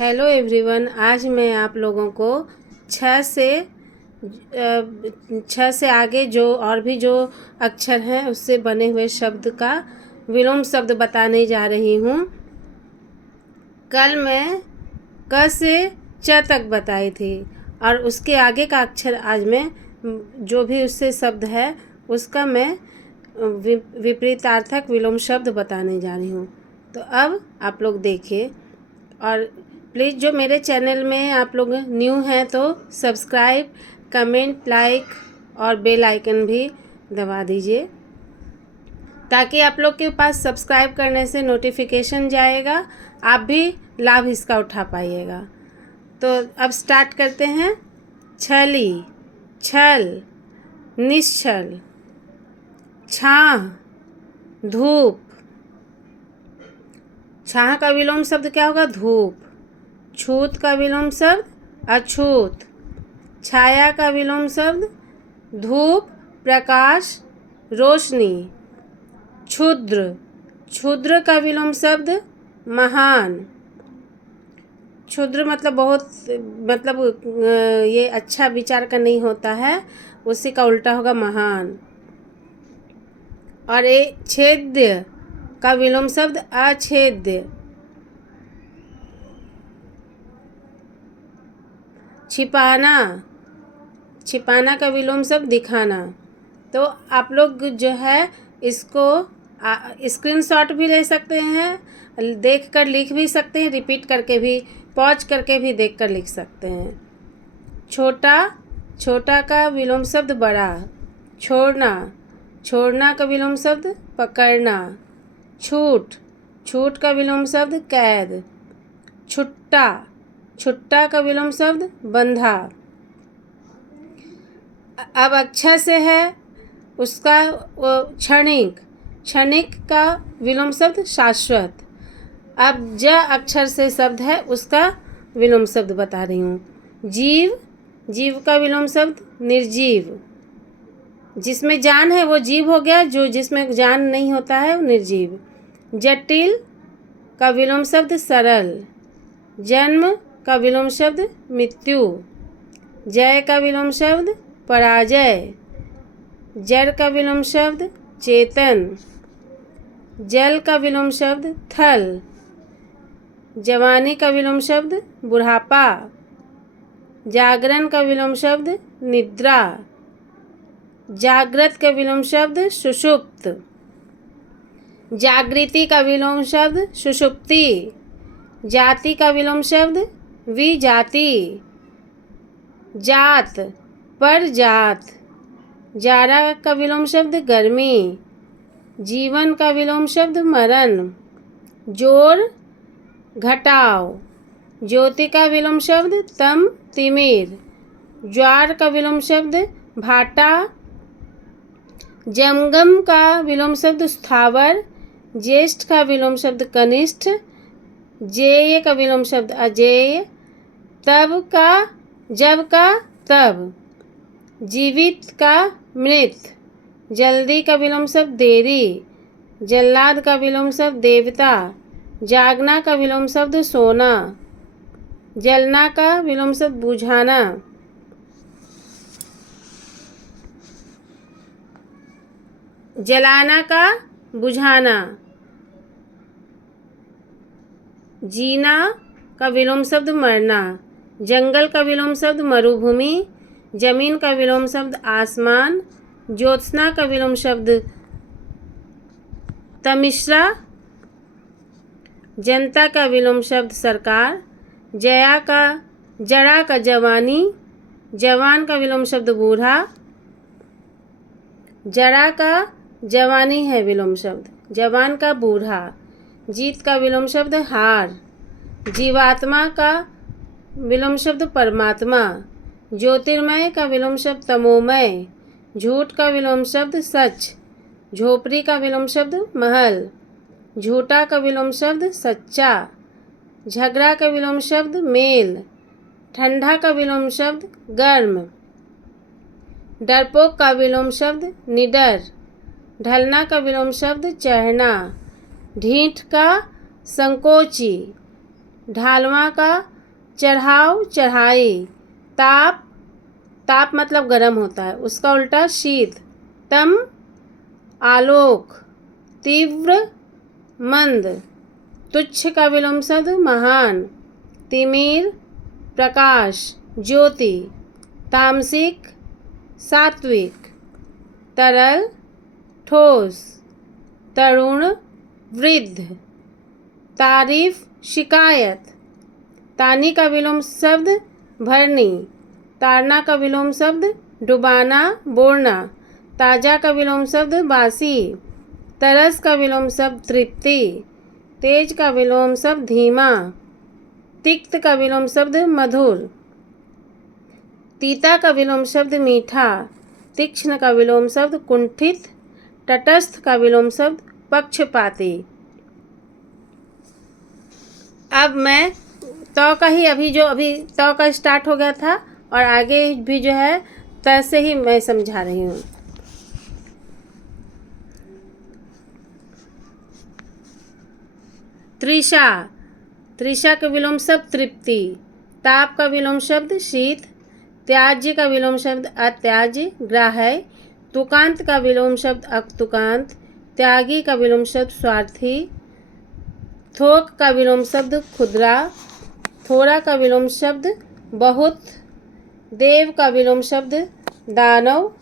Hello everyone. आज मैं आप लोगों को छः से आगे जो और भी जो अक्षर हैं उससे बने हुए शब्द का विलोम शब्द बताने जा रही हूँ। कल मैं क से च तक बताई थी और उसके आगे का अक्षर आज मैं जो भी उससे शब्द है उसका मैं विपरीतार्थक विलोम शब्द बताने जा रही हूँ। तो अब आप लोग देखिए और प्लीज़ जो मेरे चैनल में आप लोग न्यू हैं तो सब्सक्राइब, कमेंट, लाइक और बेल आइकन भी दबा दीजिए ताकि आप लोग के पास सब्सक्राइब करने से नोटिफिकेशन जाएगा, आप भी लाभ इसका उठा पाइएगा। तो अब स्टार्ट करते हैं। छली, छल, निश्छल, छाह, धूप। छाह का विलोम शब्द क्या होगा? धूप। छूत का विलोम शब्द अछूत। छाया का विलोम शब्द धूप, प्रकाश, रोशनी। क्षुद्र, क्षुद्र का विलोम शब्द महान। क्षुद्र मतलब बहुत ये अच्छा विचार का नहीं होता है, उसी का उल्टा होगा महान। और ये छेद्य का विलोम शब्द अछेद्य। छिपाना, छिपाना का विलोम शब्द दिखाना। तो आप लोग जो है इसको स्क्रीनशॉट भी ले सकते हैं, देखकर लिख भी सकते हैं, रिपीट करके भी, पॉज करके भी देखकर लिख सकते हैं। छोटा, छोटा का विलोम शब्द बड़ा। छोड़ना, छोड़ना का विलोम शब्द पकड़ना। छूट, छूट का विलोम शब्द कैद। छुट्टा, छुट्टा का विलोम शब्द बंधा। अब अक्षर से है उसका क्षणिक, क्षणिक का विलोम शब्द शाश्वत। अब ज अक्षर से शब्द है उसका विलोम शब्द बता रही हूँ। जीव, जीव का विलोम शब्द निर्जीव। जिसमें जान है वो जीव हो गया, जो जिसमें जान नहीं होता है वो निर्जीव। जटिल का विलोम शब्द सरल। जन्म का विलोम शब्द मृत्यु। जय का विलोम शब्द पराजय। जड़ का विलोम शब्द चेतन। जल का विलोम शब्द थल। जवानी का विलोम शब्द बुढ़ापा। जागरण का विलोम शब्द निद्रा। जागृत का विलोम शब्द सुषुप्त। जागृति का विलोम शब्द सुषुप्ति। जाति का विलोम शब्द विजाति। जात, पर जात। जाड़ा का विलोम शब्द गर्मी। जीवन का विलोम शब्द मरण। जोड़, घटाव। ज्योति का विलोम शब्द तम, तिमिर। ज्वार का विलोम शब्द भाटा। जंगम का विलोम शब्द स्थावर। ज्येष्ठ का विलोम शब्द कनिष्ठ। जेय का विलोम शब्द अजेय। तब का, जब का तब। जीवित का मृत। जल्दी का विलोम शब्द देरी। जल्लाद का विलोम शब्द देवता। जागना का विलोम शब्द सोना। जलना का विलोम शब्द बुझाना। जलाना का बुझाना। जीना का विलोम शब्द मरना। जंगल का विलोम शब्द मरुभूमि। जमीन का विलोम शब्द आसमान। ज्योत्सना का विलोम शब्द तमिश्रा। जनता का विलोम शब्द सरकार। जड़ा का जवानी। जवान का विलोम शब्द बूढ़ा। जड़ा का जवानी है विलोम शब्द, जवान का बूढ़ा। जीत का विलोम शब्द हार। जीवात्मा का विलोम शब्द परमात्मा। ज्योतिर्मय का विलोम शब्द तमोमय। झूठ का विलोम शब्द सच। झोपड़ी का विलोम शब्द महल। झूठा का विलोम शब्द सच्चा। झगड़ा का विलोम शब्द मेल। ठंडा का विलोम शब्द गर्म। डरपोक का विलोम शब्द निडर। ढलना का विलोम शब्द चढ़ना। ढीठ का संकोची। ढालवा का चढ़ाव चढ़ाई। ताप, ताप मतलब गर्म होता है, उसका उल्टा शीत। तम आलोक, तीव्र मंद। तुच्छ का विलोम शब्द महान। तिमिर प्रकाश ज्योति। तामसिक सात्विक। तरल ठोस। तरुण वृद्ध। तारीफ शिकायत। तानी का विलोम शब्द भरनी। तारना का विलोम शब्द डुबाना बोड़ना। ताजा का विलोम शब्द बासी। तरस का विलोम शब्द तृप्ति। तेज का विलोम शब्द धीमा। तिक्त का विलोम शब्द मधुर। तीता का विलोम शब्द मीठा। तीक्ष्ण का विलोम शब्द कुंठित। तटस्थ का विलोम शब्द पक्षपाती। अब मैं त का ही अभी त का स्टार्ट हो गया था और आगे भी जो है त से ही मैं समझा रही हूँ। तृषा, तृषा का विलोम शब्द तृप्ति। ताप का विलोम शब्द शीत। त्याज्य का विलोम शब्द अत्याज्य ग्राह्य। तुकांत का विलोम शब्द अक्तुकांत। त्यागी का विलोम शब्द स्वार्थी। थोक का विलोम शब्द खुदरा। थोड़ा का विलोम शब्द बहुत। देव का विलोम शब्द दानव।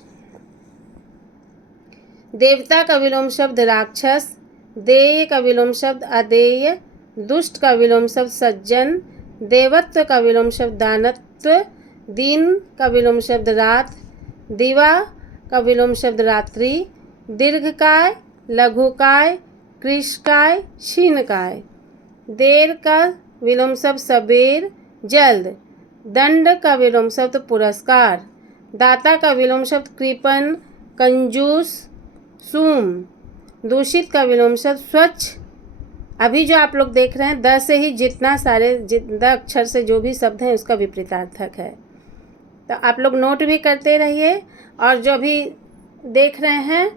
देवता का विलोम शब्द राक्षस। देय का विलोम शब्द अदेय। दुष्ट का विलोम शब्द सज्जन। देवत्व का विलोम शब्द दानत्व। दिन का विलोम शब्द रात। दिवा का विलोम शब्द रात्रि। दीर्घकाय लघुकाय कृशकाय क्षीणकाय। देर का विलोम शब्द सबेर जल्द। दंड का विलोम शब्द पुरस्कार। दाता का विलोम शब्द कृपण कंजूस सूम। दूषित का विलोम शब्द स्वच्छ। अभी जो आप लोग देख रहे हैं द से ही जितना अक्षर से जो भी शब्द हैं उसका विपरीतार्थक है। तो आप लोग नोट भी करते रहिए और जो अभी देख रहे हैं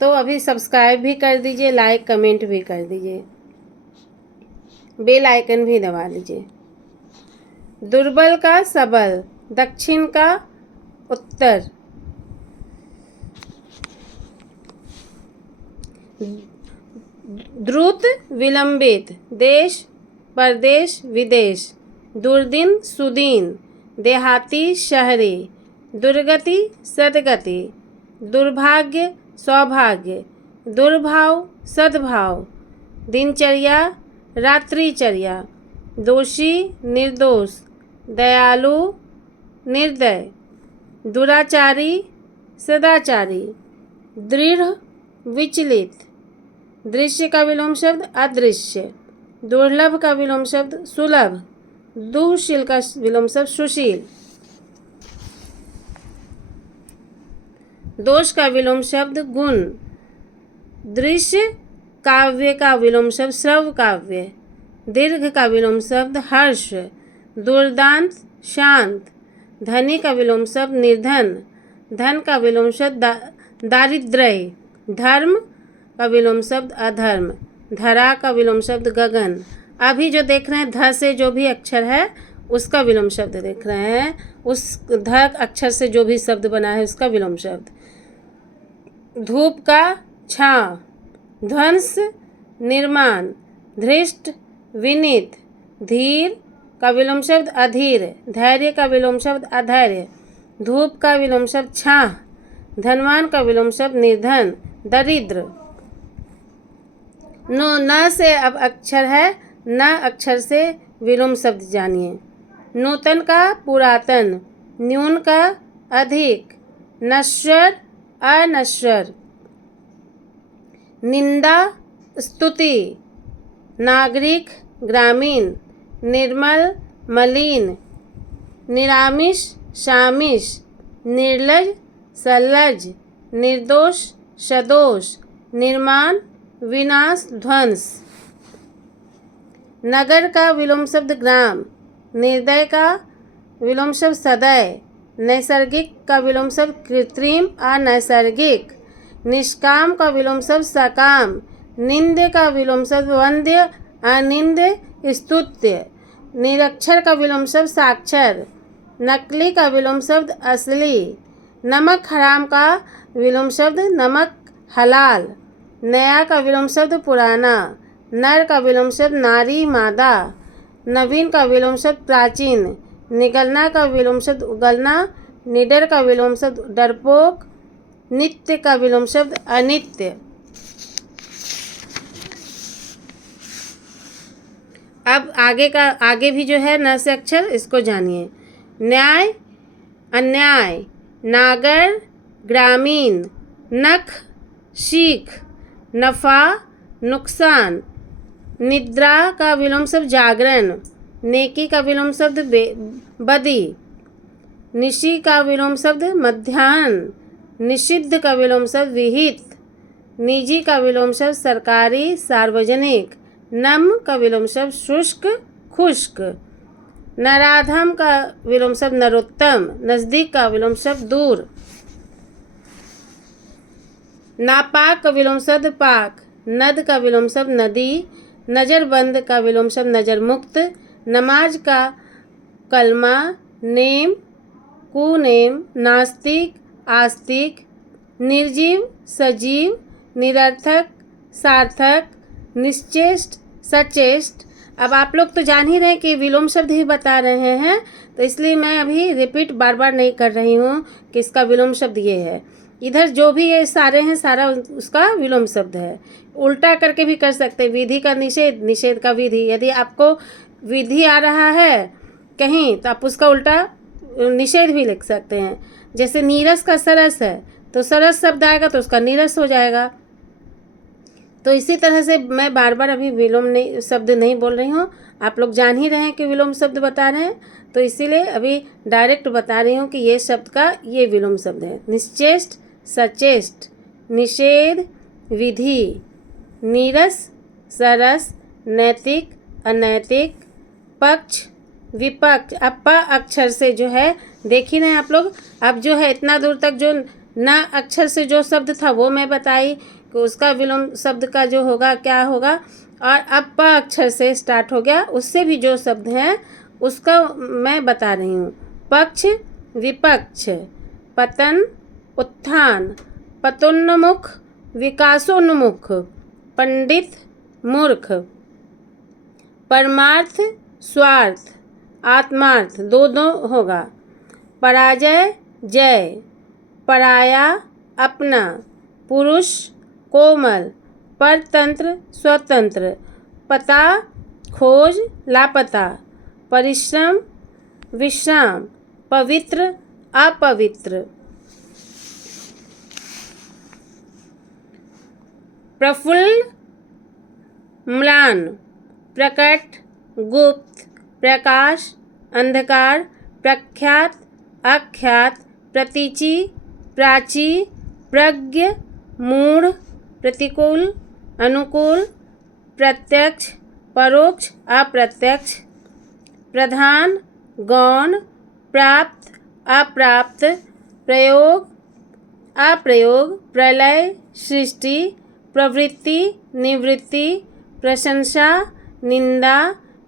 तो अभी सब्सक्राइब भी कर दीजिए, लाइक कमेंट भी कर दीजिए, बेल आइकन भी दबा लीजिए। दुर्बल का सबल। दक्षिण का उत्तर। द्रुत विलंबित। देश परदेश विदेश। दुर्दिन सुदीन। देहाती शहरी। दुर्गति सदगति। दुर्भाग्य सौभाग्य। दुर्भाव सद्भाव। दिनचर्या रात्रिचर्या। दोषी निर्दोष। दयालु निर्दय। दुराचारी सदाचारी। दृढ़ विचलित। दृश्य का विलोम शब्द अदृश्य। दुर्लभ का विलोम शब्द सुलभ। दुःशील का विलोम शब्द सुशील। दोष का विलोम शब्द गुण। दृश्य काव्य का विलोम शब्द श्रव्य काव्य। दीर्घ का विलोम शब्द हर्ष। दुर्दांत शांत। धनी का विलोम शब्द निर्धन। धन का विलोम शब्द दारिद्र्य। धर्म का विलोम शब्द अधर्म। धरा का विलोम शब्द गगन। अभी जो देख रहे हैं ध से जो भी अक्षर है उसका विलोम शब्द देख रहे हैं, उस ध अक्षर से जो भी शब्द बना है उसका विलोम शब्द। धूप का छांव। ध्वंस निर्माण। धृष्ट विनीत। धीर का विलोम शब्द अधीर। धैर्य का विलोम शब्द अधैर्य। धूप का विलोम शब्द छाह। धनवान का विलोम शब्द निर्धन दरिद्र। न से अब अक्षर है, न अक्षर से विलोम शब्द जानिए। नूतन का पुरातन। न्यून का अधिक। नश्वर अनश्वर। निंदा स्तुति। नागरिक ग्रामीण। निर्मल मलिन। निरामिष शामिष। निर्लज सलज। निर्दोष सदोष। निर्माण विनाश ध्वंस। नगर का विलोम शब्द ग्राम। निर्दय का विलोम शब्द सदय। नैसर्गिक का विलोम शब्द कृत्रिम अनैसर्गिक। निष्काम का विलोम शब्द सकाम। निंद्य का विलोम शब्द वंद्य अनिंद्य स्तुत्य। निरक्षर का विलोम शब्द साक्षर, नकली का विलोम शब्द असली, नमक हराम का विलोम शब्द नमक हलाल, नया का विलोम शब्द पुराना, नर का विलोम शब्द नारी मादा, नवीन का विलोम शब्द प्राचीन, निगलना का विलोम शब्द उगलना, निडर का विलोम शब्द डरपोक, नित्य का विलोम शब्द अनित्य। अब आगे भी जो है न से अक्षर, इसको जानिए। न्याय अन्याय, नागर ग्रामीण, नख शीख, नफ़ा नुकसान, निद्रा का विलोम शब्द जागरण, नेकी का विलोम शब्द बदी, निशी का विलोम शब्द मध्याह्न, निषिद्ध का विलोम शब्द विहित, निजी का विलोम शब्द सरकारी सार्वजनिक, नम का विलोम शब्द शुष्क खुश्क, नराधम का विलोम शब्द नरोत्तम, नज़दीक का विलोम शब्द दूर, नापाक का विलोम शब्द पाक, नद का विलोम शब्द नदी, नज़रबंद का विलोम शब्द नज़र मुक्त, नमाज का कलमा, नेम कुनेम, नास्तिक आस्तिक, निर्जीव सजीव, निरर्थक सार्थक, निश्चेष्ट सचेष्ट। अब आप लोग तो जान ही रहे हैं कि विलोम शब्द ही बता रहे हैं, तो इसलिए मैं अभी रिपीट बार बार नहीं कर रही हूँ कि इसका विलोम शब्द ये है। इधर जो भी ये सारे हैं सारा उसका विलोम शब्द है। उल्टा करके भी कर सकते हैं, विधि का निषेध, निषेध का विधि। यदि आपको विधि आ रहा है कहीं तो आप उसका उल्टा निषेध भी लिख सकते हैं। जैसे नीरस का सरस है तो सरस शब्द आएगा तो उसका नीरस हो जाएगा। तो इसी तरह से मैं बार बार अभी विलोम नहीं शब्द नहीं बोल रही हूँ, आप लोग जान ही रहे हैं कि विलोम शब्द बता रहे हैं, तो इसीलिए अभी डायरेक्ट बता रही हूँ कि ये शब्द का ये विलोम शब्द है। निश्चेष्ट सचेष्ट, निषेध विधि, नीरस सरस, नैतिक अनैतिक, पक्ष विपक्ष। अब प अक्षर से जो है देख ही रहे हैं आप लोग। अब जो है इतना दूर तक जो न अक्षर से जो शब्द था वो मैं बताई कि उसका विलोम शब्द का जो होगा क्या होगा, और अब प अक्षर से स्टार्ट हो गया, उससे भी जो शब्द हैं उसका मैं बता रही हूँ। पक्ष विपक्ष, पतन उत्थान, पतोन्मुख विकासोन्मुख, पंडित मूर्ख, परमार्थ स्वार्थ, आत्मार्थ दो दो होगा, पराजय जय, पराया अपना, पुरुष कोमल, परतंत्र स्वतंत्र, पता खोज लापता, परिश्रम विश्राम, पवित्र अपवित्र, प्रफुल्ल म्लान, प्रकट गुप्त, प्रकाश अंधकार, प्रख्यात अख्यात, प्रतीचि प्राची, प्रज्ञ मूढ़, प्रतिकूल अनुकूल, प्रत्यक्ष परोक्ष अप्रत्यक्ष, प्रधान गौण, प्राप्त अप्राप्त, प्रयोग अप्रयोग, प्रलय सृष्टि, प्रवृत्ति निवृत्ति, प्रशंसा निंदा,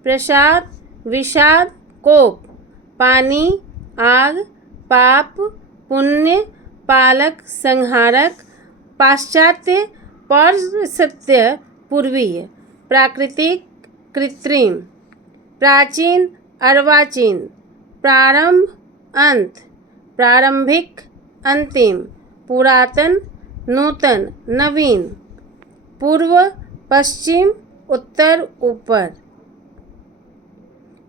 प्रसाद विषाद कोप, पानी आग, पाप पुण्य, पालक संहारक, पाश्चात्य पौर्षत्य पूर्वीय, प्राकृतिक कृत्रिम, प्राचीन अर्वाचीन, प्रारंभ अंत, प्रारंभिक अंतिम, पुरातन नूतन नवीन, पूर्व पश्चिम उत्तर ऊपर,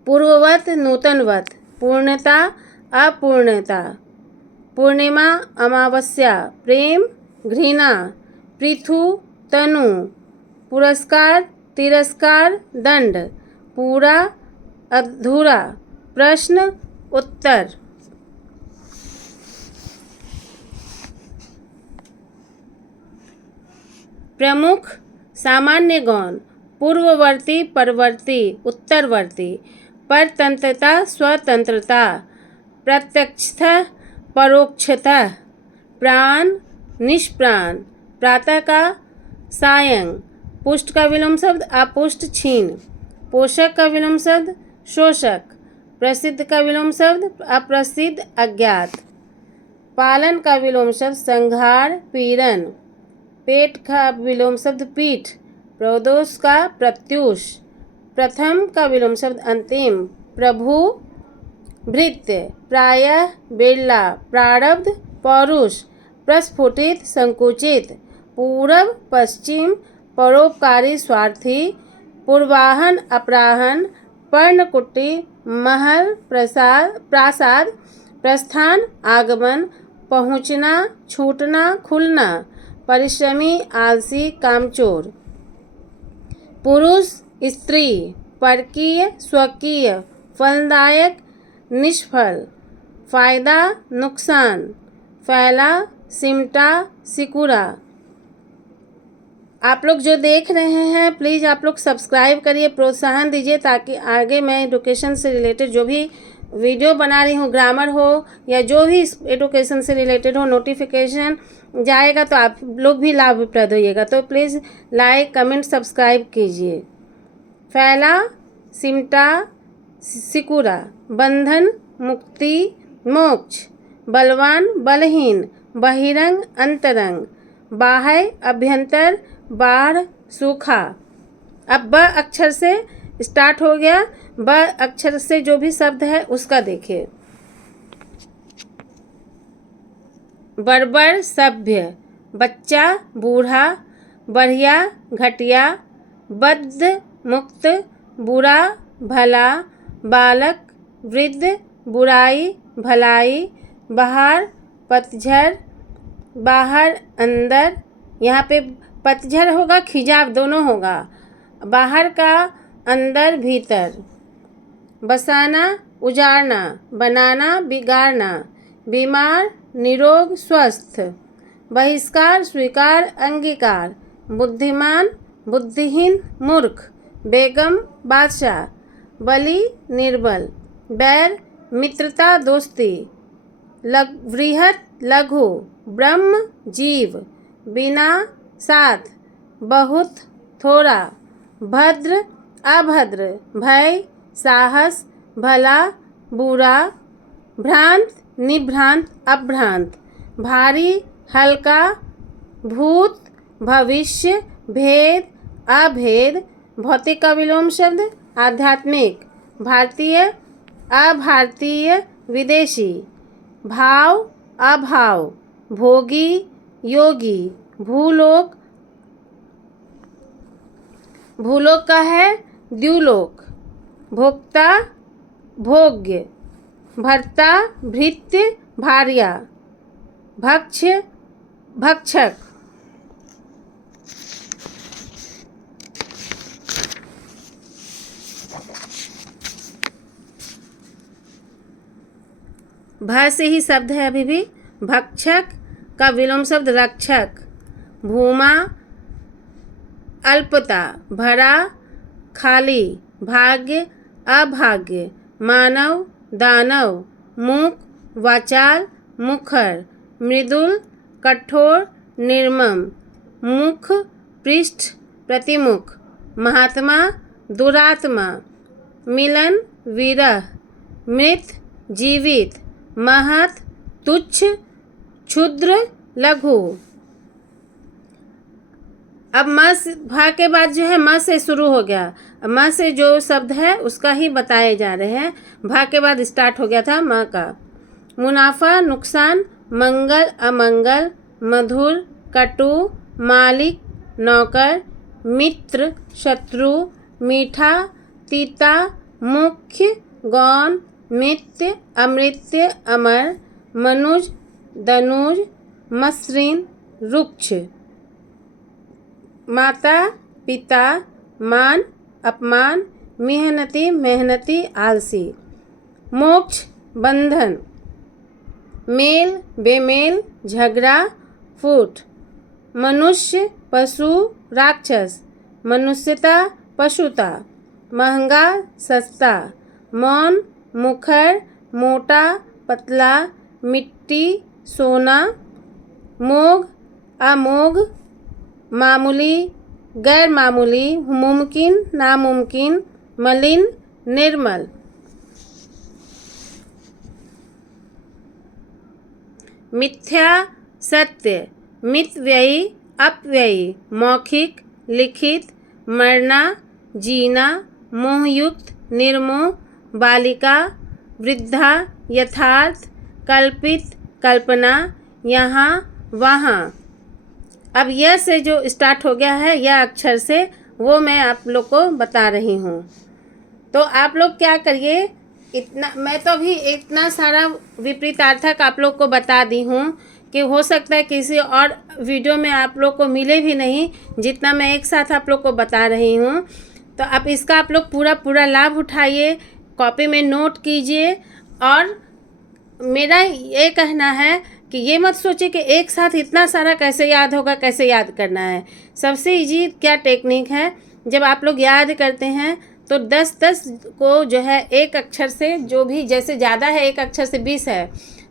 पूर्ववत नूतनवत, पूर्णता अपूर्णता, पूर्णिमा अमावस्या, प्रेम घृणा, पृथु तनु, पुरस्कार तिरस्कार दंड, पूरा अधूरा, प्रश्न उत्तर। प्रमुख सामान्य गौण, पूर्ववर्ती परवर्ती उत्तरवर्ती, परतंत्रता स्वतंत्रता, प्रत्यक्षतः परोक्षतः, प्राण निष्प्राण, प्रातः का सायं, पुष्ट का विलोम शब्द अपुष्ट छीन, पोषक का विलोम शब्द शोषक। प्रसिद्ध का विलोम शब्द अप्रसिद्ध, अज्ञात। पालन का विलोम शब्द संहार, पीड़न। पेट का विलोम शब्द पीठ। प्रदोष का प्रत्यूष। प्रथम का विलोम शब्द अंतिम, प्रभु, भृत्य। प्रायः, बिरला। प्रारब्ध, पौरुष। प्रस्फुटित, संकुचित। पूरब, पश्चिम। परोपकारी, स्वार्थी। पूर्वाहन, अपराहन। पर्णकुटी, महल, प्रासाद। प्रस्थान, आगमन। पहुँचना, छूटना, खुलना। परिश्रमी, आलसी, कामचोर। पुरुष, स्त्री। परकीय, स्वकीय। फलदायक, निष्फल। फायदा, नुकसान। फैला, सिमटा, सिकुड़ा। आप लोग जो देख रहे हैं प्लीज़ आप लोग सब्सक्राइब करिए, प्रोत्साहन दीजिए ताकि आगे मैं एडुकेशन से रिलेटेड जो भी वीडियो बना रही हूँ, ग्रामर हो या जो भी एडुकेशन से रिलेटेड हो, नोटिफिकेशन जाएगा तो आप लोग भी लाभप्रद होइएगा। तो प्लीज़ लाइक, कमेंट, सब्सक्राइब कीजिए। फैला, सिमटा, सिकुड़ा। बंधन, मुक्ति, मोक्ष। बलवान, बलहीन। बहिरंग, अंतरंग। बाह्य, अभ्यंतर। बाढ़, सूखा। अब ब अक्षर से स्टार्ट हो गया। ब अक्षर से जो भी शब्द है उसका देखिए। बर्बर, सभ्य। बच्चा, बूढ़ा। बढ़िया, घटिया। बद्ध, मुक्त। बुरा, भला। बालक, वृद्ध। बुराई, भलाई। बाहर, पतझड़। बाहर, अंदर। यहाँ पे पतझड़ होगा, खिजाव दोनों होगा। बाहर का, अंदर, भीतर। बसाना, उजाड़ना। बनाना, बिगाड़ना। बीमार, निरोग, स्वस्थ। बहिष्कार, स्वीकार, अंगीकार। बुद्धिमान, बुद्धिहीन, मूर्ख। बेगम, बादशाह। बलि, निर्बल। बैर, मित्रता, दोस्ती। बृहत, लघु। ब्रह्म, जीव। बिना, साथ। बहुत, थोड़ा। भद्र, अभद्र। भय, साहस। भला, बुरा। भ्रांत, निभ्रांत, अभ्रांत। भारी, हल्का। भूत, भविष्य। भेद, अभेद। भौतिक का विलोम शब्द आध्यात्मिक। भारतीय, अभारतीय, विदेशी। भाव, अभाव। भोगी, योगी। भूलोक, भूलोक का है द्युलोक। भोक्ता, भोग्य। भर्ता, भृत्य, भार्या। भक्ष्य, भक्षक। भ से ही शब्द है अभी भी। भक्षक का विलोम शब्द रक्षक। भूमा, अल्पता। भरा, खाली। भाग्य, अभाग्य। मानव, दानव। मूक, वाचाल, मुखर। मृदुल, कठोर, निर्मम। मुख, पृष्ठ, प्रतिमुख। महात्मा, दुरात्मा। मिलन, विरह। मृत, जीवित। महत, तुच्छ, क्षुद्र, लघु। अब भा के बाद जो है म से शुरू हो गया। म से जो शब्द है उसका ही बताए जा रहे हैं। भा के बाद स्टार्ट हो गया था म का। मुनाफा, नुकसान। मंगल, अमंगल। मधुर, कटु। मालिक, नौकर। मित्र, शत्रु। मीठा, तीता। मुख्य, गौण। मित्य, अमृत्य, अमर। मनुज, दनुज। मसृण, रुक्ष। माता, पिता। मान, अपमान। मेहनती, मेहनती, आलसी। मोक्ष, बंधन। मेल, बेमेल, झगड़ा, फूट। मनुष्य, पशु, राक्षस। मनुष्यता, पशुता। महंगा, सस्ता। मौन, मुखर। मोटा, पतला। मिट्टी, सोना। मोघ, अमोघ। मामूली, गैर मामूली। मुमकिन, नामुमकिन। मलिन, निर्मल। मिथ्या सत्य, मित व्ययी अपव्ययी, मौखिक लिखित, मरना जीना, मोहयुक्त निर्मोह, बालिका वृद्धा, यथार्थ कल्पित कल्पना, यहाँ वहाँ। अब यह से जो स्टार्ट हो गया है यह अक्षर से, वो मैं आप लोग को बता रही हूँ। तो आप लोग क्या करिए, इतना मैं तो अभी इतना सारा विपरीतार्थक आप लोग को बता दी हूँ कि हो सकता है किसी और वीडियो में आप लोग को मिले भी नहीं जितना मैं एक साथ आप लोग को बता रही हूँ। तो आप इसका आप लोग पूरा लाभ उठाइए, कॉपी में नोट कीजिए। और मेरा ये कहना है कि ये मत सोचिए कि एक साथ इतना सारा कैसे याद होगा, कैसे याद करना है। सबसे इजी क्या टेक्निक है, जब आप लोग याद करते हैं तो 10-10 को जो है एक अक्षर से, जो भी जैसे ज़्यादा है एक अक्षर से 20 है,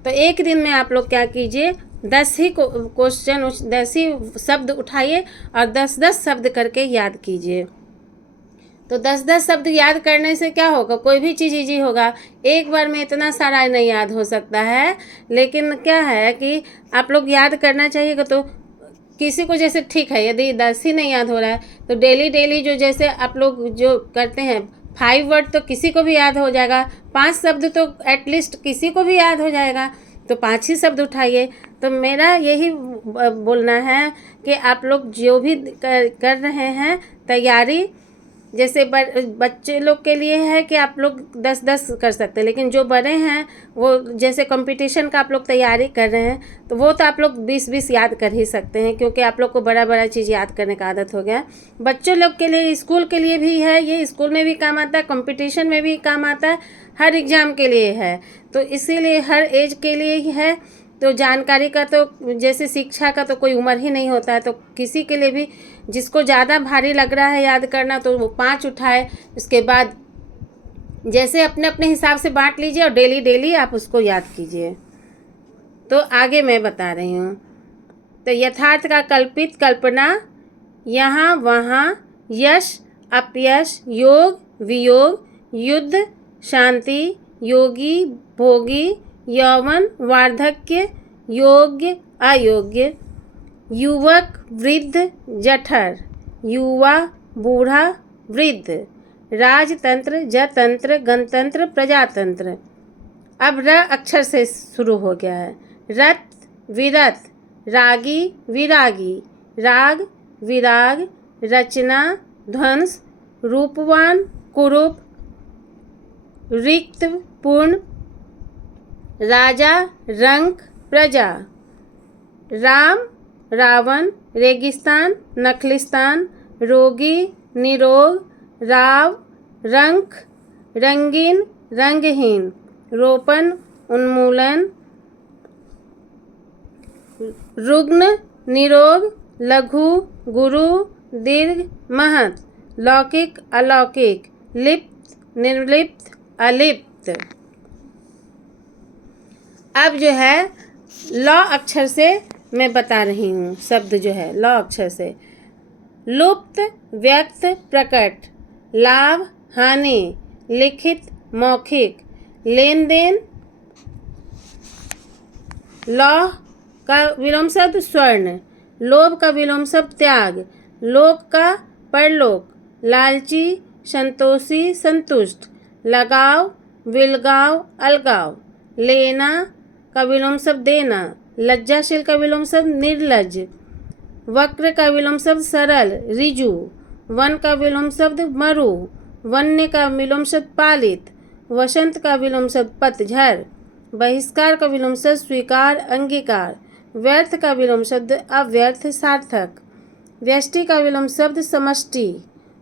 तो एक दिन में आप लोग क्या कीजिए, 10 ही क्वेश्चन 10 ही शब्द उठाइए और 10-10 शब्द करके याद कीजिए। तो 10-10 शब्द याद करने से क्या होगा, कोई भी चीज़ इजी होगा। एक बार में इतना सारा नहीं याद हो सकता है, लेकिन क्या है कि आप लोग याद करना चाहिए। तो किसी को जैसे ठीक है, यदि 10 ही नहीं याद हो रहा है तो डेली जो जैसे आप लोग जो करते हैं 5 वर्ड तो किसी को भी याद हो जाएगा, 5 शब्द तो एटलीस्ट किसी को भी याद हो जाएगा, तो 5 ही शब्द उठाइए। तो मेरा यही बोलना है कि आप लोग जो भी कर रहे हैं तैयारी, जैसे बच्चे लोग के लिए है कि आप लोग 10-10 कर सकते हैं, लेकिन जो बड़े हैं वो जैसे कंपटीशन का आप लोग तैयारी कर रहे हैं तो वो तो आप लोग 20-20 याद कर ही सकते हैं, क्योंकि आप लोग को बड़ा चीज़ याद करने का आदत हो गया। बच्चों लोग के लिए, स्कूल के लिए भी है, ये स्कूल में भी काम आता है, कंपटीशन में भी काम आता है, हर एग्ज़ाम के लिए है। तो इसीलिए हर एज के लिए ही है। तो जानकारी का तो जैसे शिक्षा का तो कोई उम्र ही नहीं होता है, तो किसी के लिए भी जिसको ज़्यादा भारी लग रहा है याद करना तो वो 5 उठाए। उसके बाद जैसे अपने अपने हिसाब से बांट लीजिए और डेली आप उसको याद कीजिए। तो आगे मैं बता रही हूँ। तो यथार्थ का कल्पित कल्पना, यहाँ वहाँ, यश अपयश, योग वियोग, युद्ध शांति, योगी भोगी, यौवन वार्धक्य, योग्य अयोग्य, युवक वृद्ध जठर, युवा बूढ़ा वृद्ध, राजतंत्र जतंत्र गणतंत्र प्रजातंत्र। अब र अक्षर से शुरू हो गया है। रत विरत, रागी विरागी, राग विराग, रचना ध्वंस, रूपवान कुरूप, रिक्त पूर्ण, राजा रंक प्रजा, राम रावण, रेगिस्तान नखलिस्तान, रोगी निरोग, राव रंक, रंगीन रंगहीन, रोपण उन्मूलन, रुग्ण निरोग, लघु गुरु, दीर्घ महत, लौकिक अलौकिक, लिप्त निर्लिप्त अलिप्त। अब जो है लौ अक्षर से मैं बता रही हूँ शब्द जो है लौ अक्षर से। लुप्त व्यक्त प्रकट, लाभ हानि, लिखित मौखिक, लेन देन। लौह का विलोम शब्द स्वर्ण, लोभ का विलोम शब्द त्याग, लोक का परलोक, लालची संतोषी संतुष्ट, लगाव विलगाव अलगाव, लेना का विलोम शब्द देना, लज्जाशील का विलोम शब्द निर्लज, वक्र का विलोम शब्द सरल रिजु, वन का विलोम शब्द मरु, वन्य का विलोम शब्द पालित, वसंत का विलोम शब्द पतझड़, बहिष्कार का विलोम शब्द स्वीकार अंगीकार, व्यर्थ का विलोम शब्द अव्यर्थ सार्थक, व्यष्टि का विलोम शब्द समष्टि,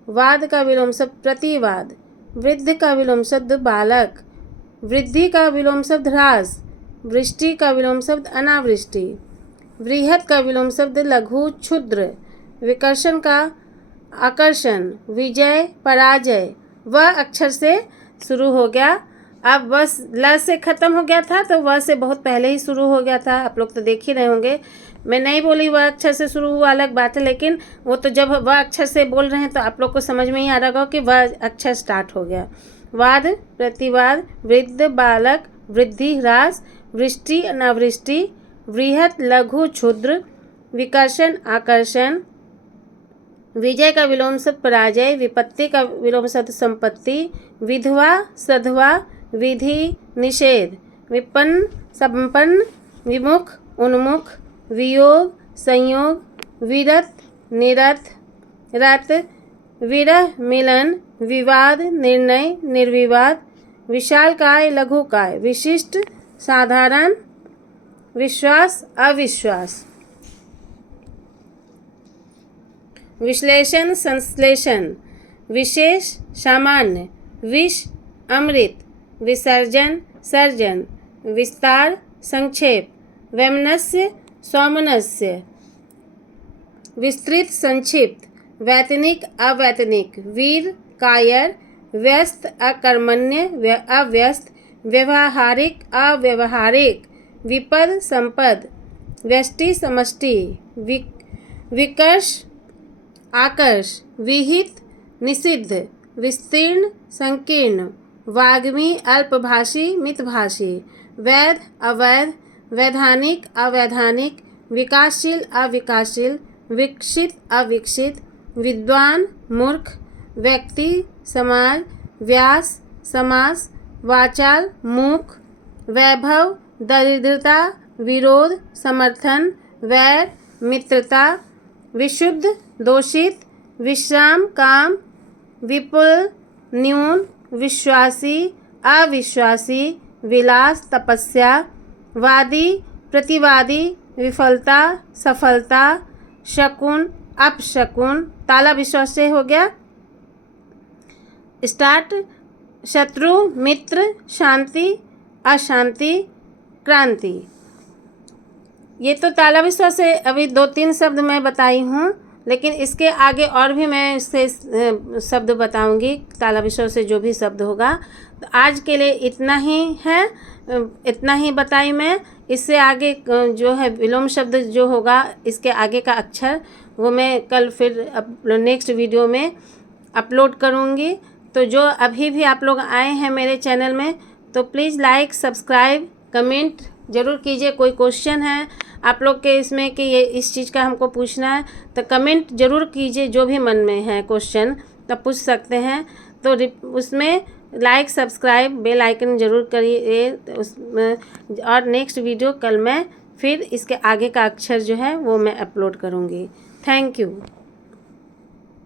वाद का विलोम शब्द प्रतिवाद, वृद्ध का विलोम शब्द बालक, वृद्धि का विलोम शब्द ह्रास, वृष्टि का विलोम शब्द अनावृष्टि, वृहत का विलोम शब्द लघु क्षुद्र, विकर्षण का आकर्षण, विजय पराजय। वह अक्षर से शुरू हो गया। अब बस ल से ख़त्म हो गया था, तो वह से बहुत पहले ही शुरू हो गया था। आप लोग तो देख ही रहे होंगे, मैं नहीं बोली वह अक्षर से शुरू हुआ अलग बात है, लेकिन वो तो जब वह अक्षर से बोल रहे हैं तो आप लोग को समझ में ही आ रहा होगा कि वह अक्षर स्टार्ट हो गया। वाद प्रतिवाद, वृद्ध बालक, वृद्धि ह्रास, वृष्टि अनावृष्टि, बृहत, लघु, क्षुद्र। विकर्षण, आकर्षण। विजय का विलोम शब्द पराजय। विपत्ति का विलोम शब्द संपत्ति। विधवा, सधवा। विधि, निषेध। विपन्न, संपन्न। विमुख, उन्मुख। वियोग, संयोग। विरत, निरत, रत। विरह, मिलन। विवाद, निर्णय, निर्विवाद। विशालकाय, लघुकाय। विशिष्ट, साधारण। विश्वास, अविश्वास। विश्लेषण, संश्लेषण। विशेष, सामान्य। विष, अमृत। विसर्जन, सर्जन। विस्तार, संक्षेप। वैमनस्य, सौमनस्य। विस्तृत, संक्षिप्त। वैतनिक, अवैतनिक। वीर, कायर। व्यस्त, अकर्मण्य, अव्यस्त। व्यवहारिक, अव्यवहारिक। विपद, संपद। व्यष्टि, समष्टि। विकर्ष, आकर्ष। विहित, निषिद्ध। विस्तीर्ण, संकीर्ण। वाग्मी, अल्पभाषी, मितभाषी। वैध, अवैध। वैधानिक, अवैधानिक। विकासशील, अविकासशील। विकसित, अविकसित। विद्वान, मूर्ख। व्यक्ति, समाज। व्यास, समास। वाचाल, मूक। वैभव, दरिद्रता। विरोध, समर्थन। वैर, मित्रता। विशुद्ध, दोषित। विश्राम, काम। विपुल, न्यून। विश्वासी, अविश्वासी। विलास, तपस्या। वादी, प्रतिवादी। विफलता, सफलता। शकुन, अपशकुन। ताला विश्वास से हो गया। स्टार्ट। शत्रु, मित्र। शांति, अशांति। क्रांति। ये तो ताला विश्वास से अभी 2-3 शब्द मैं बताई हूँ, लेकिन इसके आगे और भी मैं इससे शब्द बताऊंगी ताला विश्वास से जो भी शब्द होगा। तो आज के लिए इतना ही है, इतना ही बताई मैं। इससे आगे जो है विलोम शब्द जो होगा, इसके आगे का अक्षर, वो मैं कल फिर नेक्स्ट वीडियो में अपलोड करूँगी। तो जो अभी भी आप लोग आए हैं मेरे चैनल में, तो प्लीज़ लाइक, सब्सक्राइब, कमेंट ज़रूर कीजिए। कोई क्वेश्चन है आप लोग के इसमें कि ये इस चीज़ का हमको पूछना है, तो कमेंट ज़रूर कीजिए। जो भी मन में है क्वेश्चन तो पूछ सकते हैं। तो उसमें लाइक, सब्सक्राइब, बेल आइकन ज़रूर करिए उसमें। और नेक्स्ट वीडियो कल मैं फिर इसके आगे का अक्षर जो है वो मैं अपलोड करूँगी। Thank you.